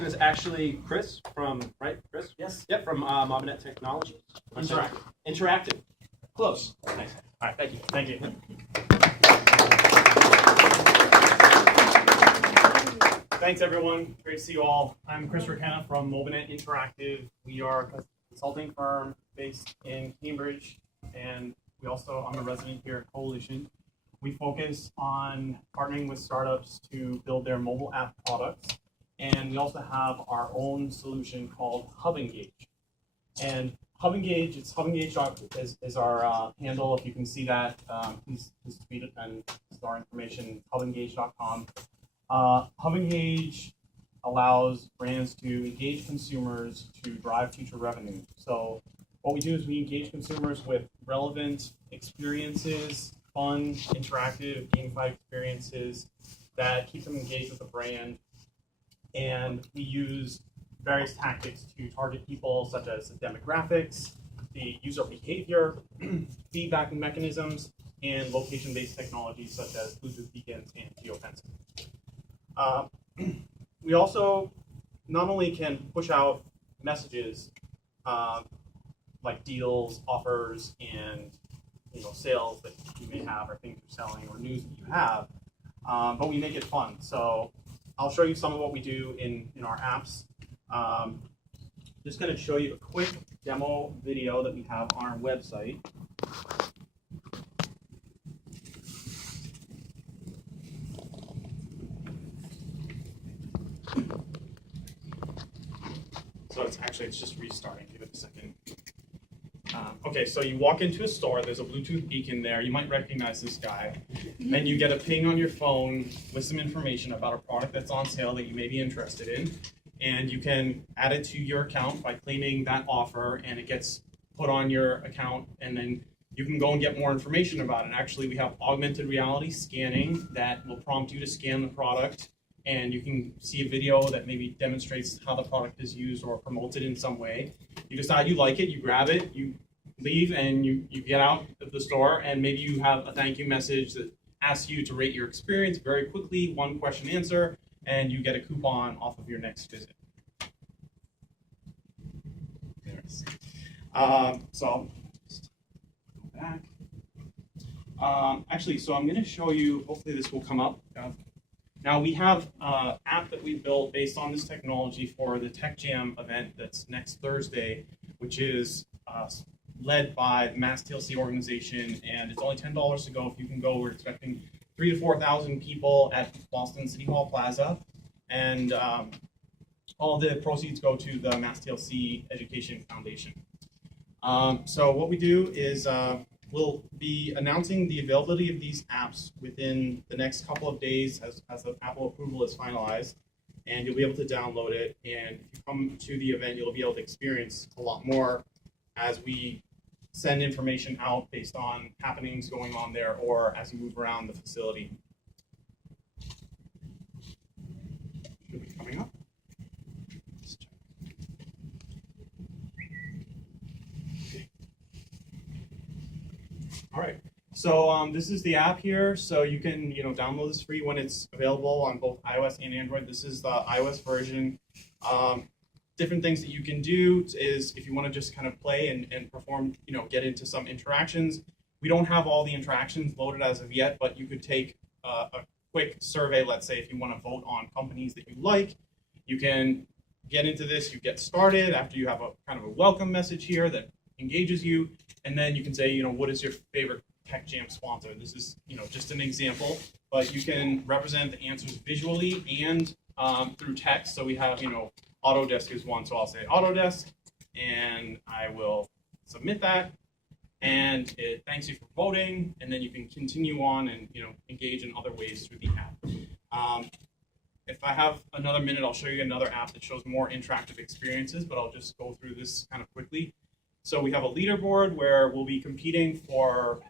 Is actually Chris from, right, Chris? Yes. Yep, from Mobinet Technologies. Interactive. Close. Nice. All right, thank you. Thank you. Thanks, everyone. Great to see you all. I'm Chris Rakenna from Mobinet Interactive. We are a consulting firm based in Cambridge, and I'm a resident here at Coalition. We focus on partnering with startups to build their mobile app products, and we also have our own solution called hubEngage. And hubEngage, it's hubEngage is our handle. If you can see that, please tweet it and our information, hubengage.com. hubEngage allows brands to engage consumers to drive future revenue. So what we do is we engage consumers with relevant experiences, fun, interactive, gamified experiences that keep them engaged with the brand. And we use various tactics to target people, such as the demographics, the user behavior, feedback mechanisms, and location-based technologies such as Bluetooth beacons and geofencing. We also not only can push out messages like deals, offers, and sales that you may have, or things you're selling, or news that you have, but we make it fun. So I'll show you some of what we do in our apps. Just going to show you a quick demo video that we have on our website. So it's just restarting. Give it a second. Okay, so you walk into a store, there's a Bluetooth beacon there, you might recognize this guy, and you get a ping on your phone with some information about a product that's on sale that you may be interested in, and you can add it to your account by claiming that offer, and it gets put on your account, and then you can go and get more information about it. Actually, we have augmented reality scanning that will prompt you to scan the product, and you can see a video that maybe demonstrates how the product is used or promotes it in some way. You decide you like it, you grab it, you leave, and you get out of the store, and maybe you have a thank you message that asks you to rate your experience very quickly, one question answer, and you get a coupon off of your next visit. There it is. So I'll just go back. Actually, so I'm going to show you, hopefully this will come up. Now we have an app that we built based on this technology for the Tech Jam event that's next Thursday, which is led by the Mass TLC organization, and it's only $10 to go if you can go. We're expecting 3,000 to 4,000 people at Boston City Hall Plaza, and all the proceeds go to the Mass TLC Education Foundation. So what we do is we'll be announcing the availability of these apps within the next couple of days as the Apple approval is finalized, and you'll be able to download it. And if you come to the event, you'll be able to experience a lot more as we send information out based on happenings going on there or as you move around the facility. Should be coming up. All right, so this is the app here. So you can download this free when it's available on both iOS and Android. This is the iOS version. Different things that you can do is if you want to just kind of play and perform, get into some interactions. We don't have all the interactions loaded as of yet, but you could take a quick survey. Let's say if you want to vote on companies that you like, you can get into this. You get started after you have a kind of a welcome message here that engages you, and then you can say, what is your favorite Tech Jam sponsor? This is, just an example, but you can represent the answers visually and through text. So we have, Autodesk is one, so I'll say Autodesk, and I will submit that, and it thanks you for voting, and then you can continue on and engage in other ways through the app. If I have another minute, I'll show you another app that shows more interactive experiences, but I'll just go through this kind of quickly. So we have a leaderboard where we'll be competing for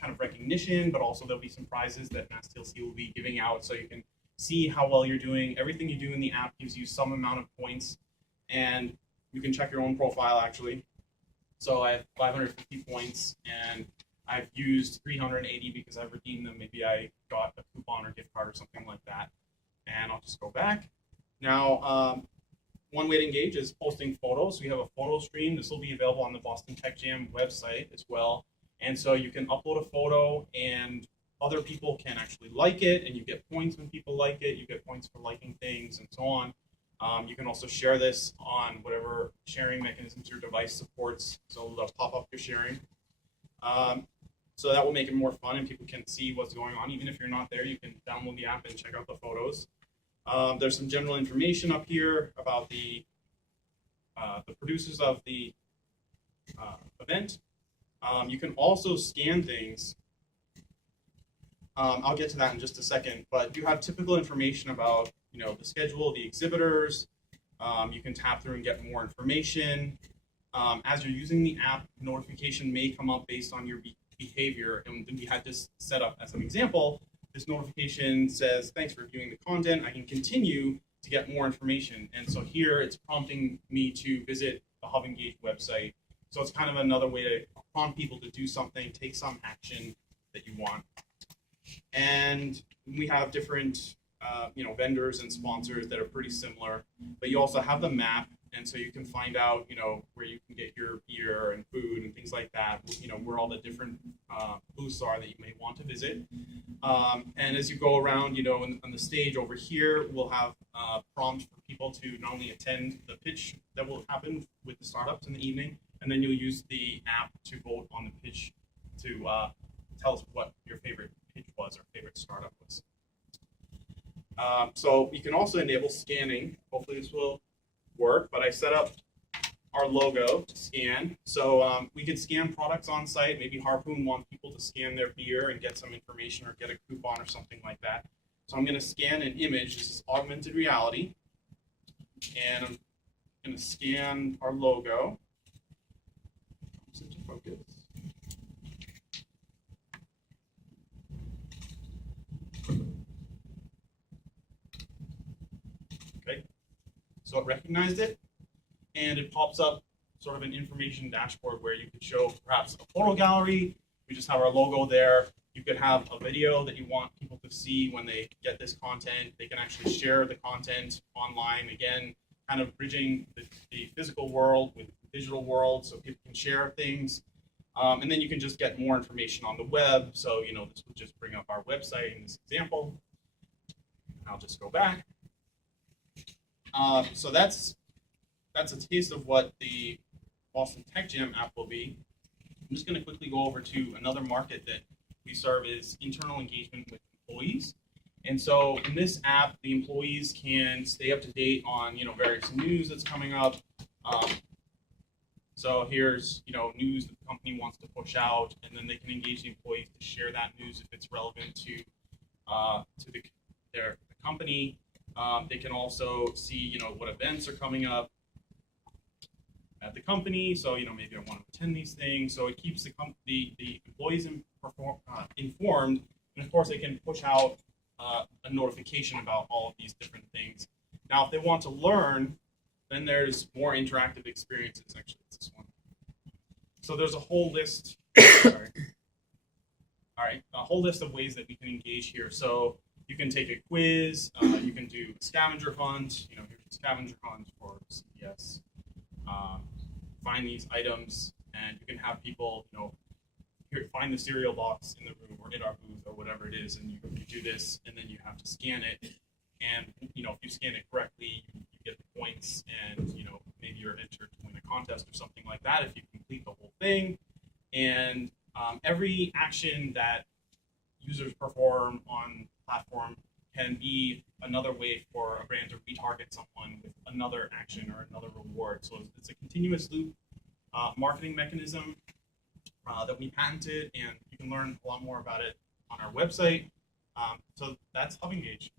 kind of recognition, but also there'll be some prizes that Mass TLC will be giving out, so you can see how well you're doing. Everything you do in the app gives you some amount of points, and you can check your own profile actually. So I have 550 points, and I've used 380 because I've redeemed them. Maybe I got a coupon or gift card or something like that. And I'll just go back. Now, one way to engage is posting photos. We have a photo stream. This will be available on the Boston Tech Jam website as well. And so you can upload a photo and other people can actually like it, and you get points when people like it. You get points for liking things and so on. You can also share this on whatever sharing mechanisms your device supports, so it'll pop up your sharing. So that will make it more fun and people can see what's going on. Even if you're not there, you can download the app and check out the photos. There's some general information up here about the producers of the event. You can also scan things. I'll get to that in just a second, but you have typical information about the schedule, the exhibitors. You can tap through and get more information. As you're using the app, notification may come up based on your behavior, and we had this set up as an example. This notification says, thanks for viewing the content. I can continue to get more information. And so here it's prompting me to visit the hubEngage website. So it's kind of another way to prompt people to do something, take some action that you want. And we have different vendors and sponsors that are pretty similar, but you also have the map, and so you can find out where you can get your beer and food and things like that, where all the different booths are that you may want to visit. And as you go around, on the stage over here, we'll have prompts for people to not only attend the pitch that will happen with the startups in the evening, and then you'll use the app to vote on the pitch to tell us what your favorite pitch was or favorite startup was. So you can also enable scanning. Hopefully this will work, but I set up our logo to scan. So we can scan products on site. Maybe Harpoon wants people to scan their beer and get some information or get a coupon or something like that. So I'm going to scan an image. This is augmented reality. And I'm going to scan our logo. Focus. Okay, so it recognized it, and it pops up sort of an information dashboard where you could show perhaps a photo gallery. We just have our logo there. You could have a video that you want people to see when they get this content. They can actually share the content online, again, kind of bridging the physical world with the digital world so people can share things. And then you can just get more information on the web. So, this would just bring up our website in this example. I'll just go back. So that's a taste of what the Boston Tech Jam app will be. I'm just going to quickly go over to another market that we serve is internal engagement with employees. And so in this app, the employees can stay up to date on various news that's coming up. So here's news that the company wants to push out, and then they can engage the employees to share that news if it's relevant to the company. They can also see what events are coming up at the company. So maybe I want to attend these things. So it keeps the employees informed, and of course they can push out a notification about all of these different things. Now, if they want to learn, then there's more interactive experiences. Actually, it's this one. So there's a whole list. Sorry. All right, a whole list of ways that we can engage here. So you can take a quiz. You can do a scavenger hunt. Here's a scavenger hunt for CBS. Find these items, and you can have people, find the cereal box in the room or in our booth or whatever it is, and you do this, and then you have to scan it. And if you scan it correctly, you get the points, and maybe you're entered to win a contest or something like that if you complete the whole thing. And every action that users perform on the platform can be another way for a brand to retarget someone with another action or another reward. So it's a continuous loop marketing mechanism that we patented, and you can learn a lot more about it on our website. So that's hubEngage.